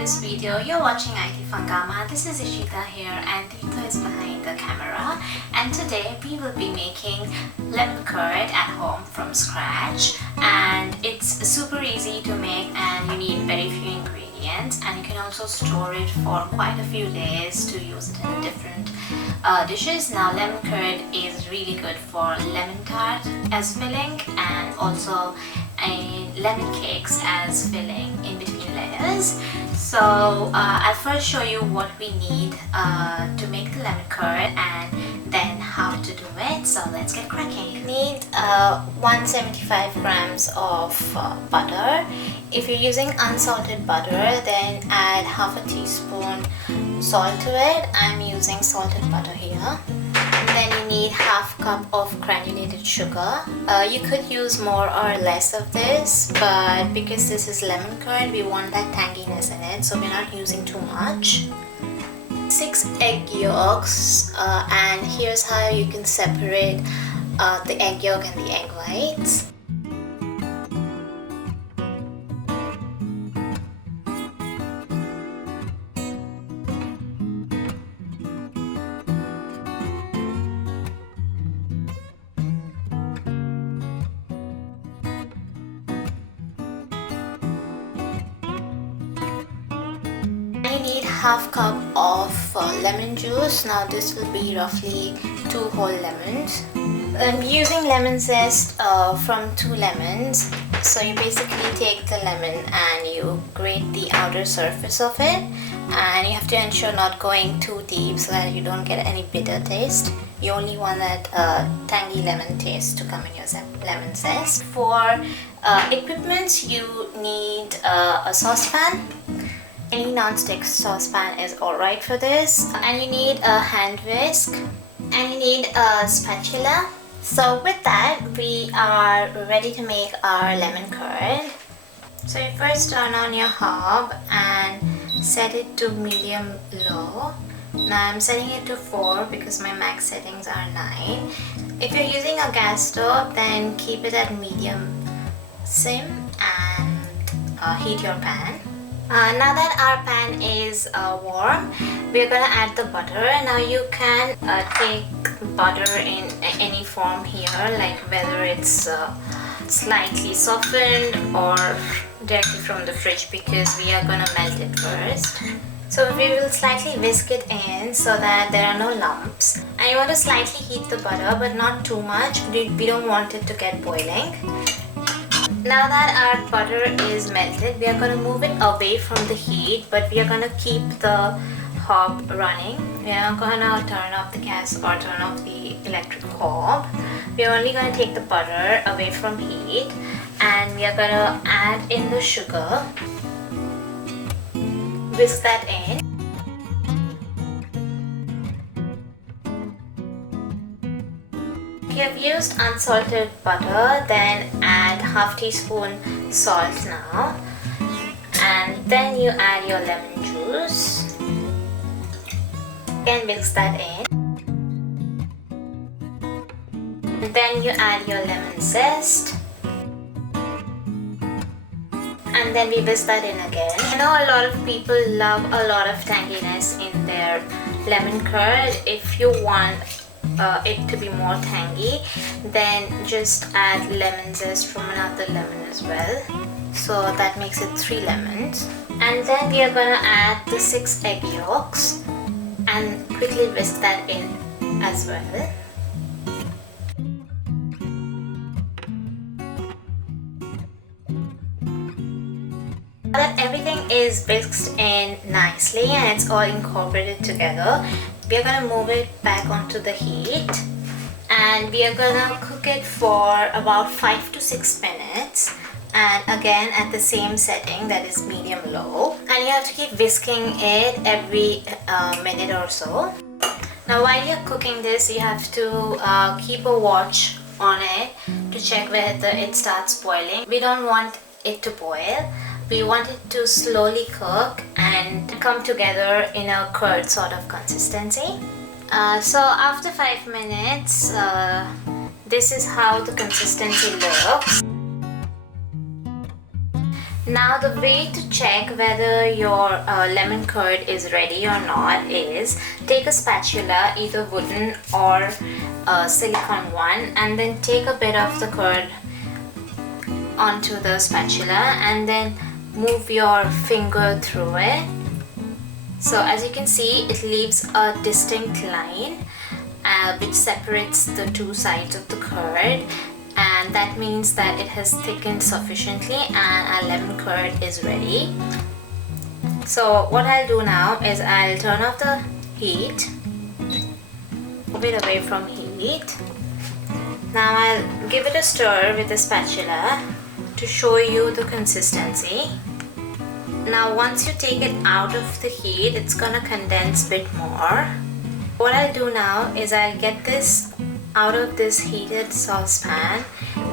this video. You're watching IT Fungama. This is Ishita here and Tito is behind the camera, and today we will be making lemon curd at home from scratch, and it's super easy to make and you need very few ingredients, and you can also store it for quite a few days to use it in different dishes. Now lemon curd is really good for lemon tart as filling and also lemon cakes as filling in between layers. So I'll first show you what we need to make the lemon curd and then how to do it. So let's get cracking. You need 175 grams of butter. If you're using unsalted butter, then add half a teaspoon salt to it. I'm using salted butter here. Then you need half cup of granulated sugar. You could use more or less of this, but because this is lemon curd, we want that tanginess in it, so we're not using too much. 6 egg yolks, and here's how you can separate the egg yolk and the egg whites. You need half cup of lemon juice. Now this will be roughly 2 whole lemons. I'm using lemon zest from 2 lemons. So you basically take the lemon and you grate the outer surface of it, and you have to ensure not going too deep so that you don't get any bitter taste. You only want that tangy lemon taste to come in your lemon zest. For equipment, you need a saucepan. Any non-stick saucepan is alright for this, and you need a hand whisk and you need a spatula. So with that, we are ready to make our lemon curd. So you first turn on your hob and set it to medium low. Now I'm setting it to 4 because my max settings are 9. If you're using a gas stove, then keep it at medium sim and heat your pan. Now that our pan is warm, we're gonna add the butter. Now you can take butter in any form here, like whether it's slightly softened or directly from the fridge, because we are gonna melt it first. So we will slightly whisk it in so that there are no lumps. And you want to slightly heat the butter, but not too much. We don't want it to get boiling. Now that our butter is melted, we are going to move it away from the heat, but we are going to keep the hob running. We are not going to turn off the gas or turn off the electric hob. We are only going to take the butter away from heat, and we are going to add in the sugar. Whisk that in. If you have used unsalted butter, then add half teaspoon salt now, and then you add your lemon juice. Again mix that in. And then you add your lemon zest. And then we whisk that in again. I know a lot of people love a lot of tanginess in their lemon curd. If you want it to be more tangy, then just add lemon zest from another lemon as well. So that makes it 3 lemons. And then we are gonna add the 6 egg yolks and quickly whisk that in as well. Now that everything is whisked in nicely and it's all incorporated together, we are going to move it back onto the heat, and we are going to cook it for about 5 to 6 minutes, and again at the same setting, that is medium low, and you have to keep whisking it every minute or so. Now while you're cooking this, you have to keep a watch on it to check whether it starts boiling. We don't want it to boil. We want it to slowly cook and come together in a curd sort of consistency. So after 5 minutes, this is how the consistency looks. Now the way to check whether your lemon curd is ready or not is take a spatula, either wooden or silicone one, and then take a bit of the curd onto the spatula and then move your finger through it. So as you can see, it leaves a distinct line which separates the two sides of the curd, and that means that it has thickened sufficiently and our lemon curd is ready. So what I'll do now is I'll turn off the heat, move it away from heat. Now I'll give it a stir with a spatula to show you the consistency. Now once you take it out of the heat, it's gonna condense a bit more. What I'll do now is I'll get this out of this heated saucepan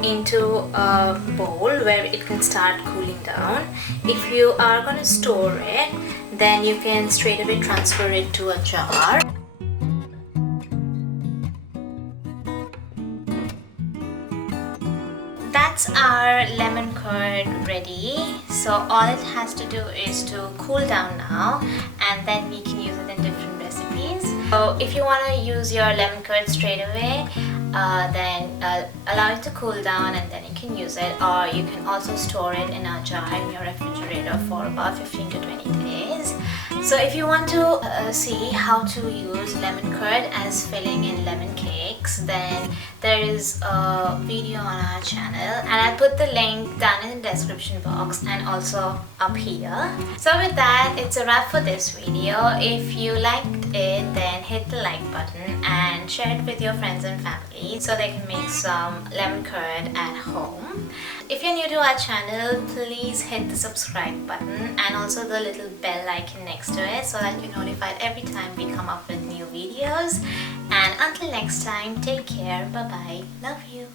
into a bowl where it can start cooling down. If you are going to store it, then you can straight away transfer it to a jar. That's our lemon curd ready. So all it has to do is to cool down now, and then we can use it in different recipes. So if you want to use your lemon curd straight away, then allow it to cool down and then you can use it, or you can also store it in a jar in your refrigerator for about 15 to 20 days. So if you want to see how to use lemon curd as filling in lemon cakes, then there is a video on our channel, and I'll put the link down in the description box and also up here. So with that, it's a wrap for this video. If you liked it, then hit the like button and share it with your friends and family so they can make some lemon curd at home. If you're new to our channel, please hit the subscribe button and also the little bell icon next to it so that you're notified every time we come up with new videos. And until next time, take care. Bye bye. Love you.